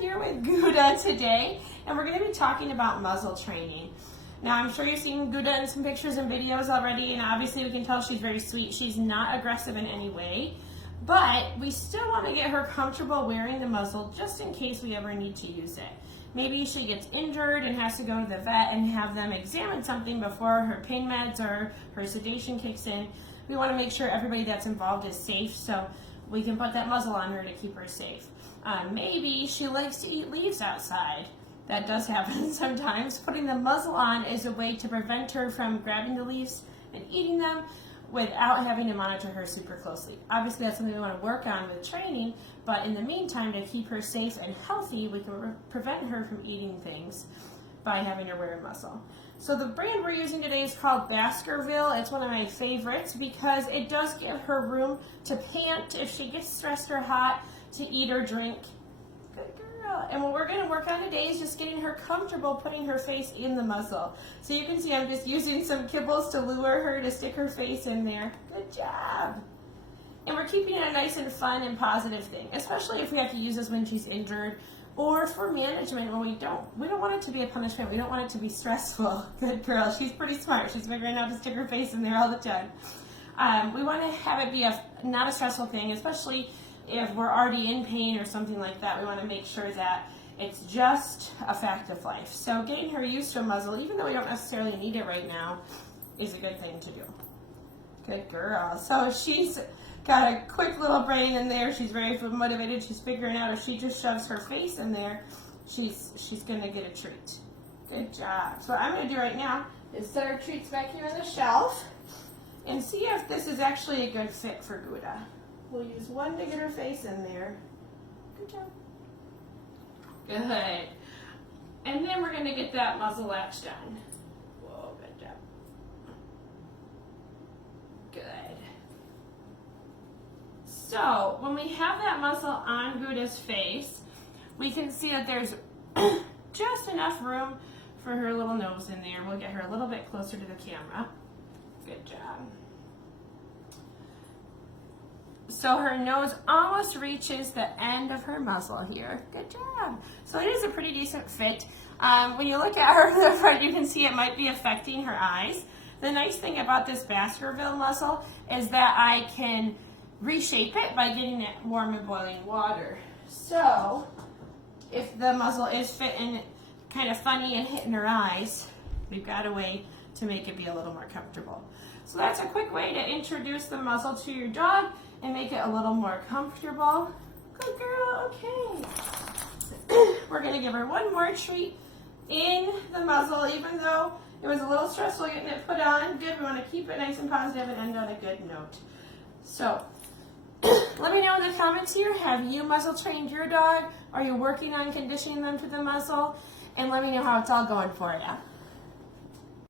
here with Gouda today, and we're going to be talking about muzzle training. Now, I'm sure you've seen Gouda in some pictures and videos already, and obviously we can tell she's very sweet. She's not aggressive in any way, but we still want to get her comfortable wearing the muzzle just in case we ever need to use it. Maybe she gets injured and has to go to the vet and have them examine something before her pain meds or her sedation kicks in. We want to make sure everybody that's involved is safe, so we can put that muzzle on her to keep her safe. Maybe she likes to eat leaves outside. That does happen sometimes. Putting the muzzle on is a way to prevent her from grabbing the leaves and eating them without having to monitor her super closely. Obviously, that's something we want to work on with training, but in the meantime, to keep her safe and healthy, we can prevent her from eating things by having her wear a muzzle. So the brand we're using today is called Baskerville. It's one of my favorites because it does give her room to pant if she gets stressed or hot, to eat or drink. Good girl. And what we're going to work on today is just getting her comfortable putting her face in the muzzle. So you can see I'm just using some kibbles to lure her to stick her face in there. Good job. And we're keeping it a nice and fun and positive thing, especially if we have to use this when she's injured or for management when we don't want it to be a punishment. We don't want it to be stressful. Good girl. She's pretty smart. She's figuring out to stick her face in there all the time. We want to have it be not a stressful thing, especially if we're already in pain or something like that. We want to make sure that it's just a fact of life. So getting her used to a muzzle, even though we don't necessarily need it right now, is a good thing to do. Good girl. So she's got a quick little brain in there. She's very motivated. She's figuring out if she just shoves her face in there, she's going to get a treat. Good job. So what I'm going to do right now is set our treats back here on the shelf and see if this is actually a good fit for Gouda. We'll use one to get her face in there. Good job. Good. And then we're going to get that muzzle latch done. Whoa, good job. Good. So when we have that muzzle on Gouda's face, we can see that there's just enough room for her little nose in there. We'll get her a little bit closer to the camera. Good job. So her nose almost reaches the end of her muzzle here. Good job. So it is a pretty decent fit. When you look at her from the front, you can see it might be affecting her eyes. The nice thing about this Baskerville muzzle is that I can reshape it by getting it warm and boiling water. So if the muzzle is fitting kind of funny and hitting her eyes, we've got a way to make it be a little more comfortable. So that's a quick way to introduce the muzzle to your dog and make it a little more comfortable. Good girl, okay. We're gonna give her one more treat in the muzzle, even though it was a little stressful getting it put on. Good, we wanna keep it nice and positive and end on a good note. So, let me know in the comments here, have you muzzle trained your dog? Are you working on conditioning them to the muzzle? And let me know how it's all going for you.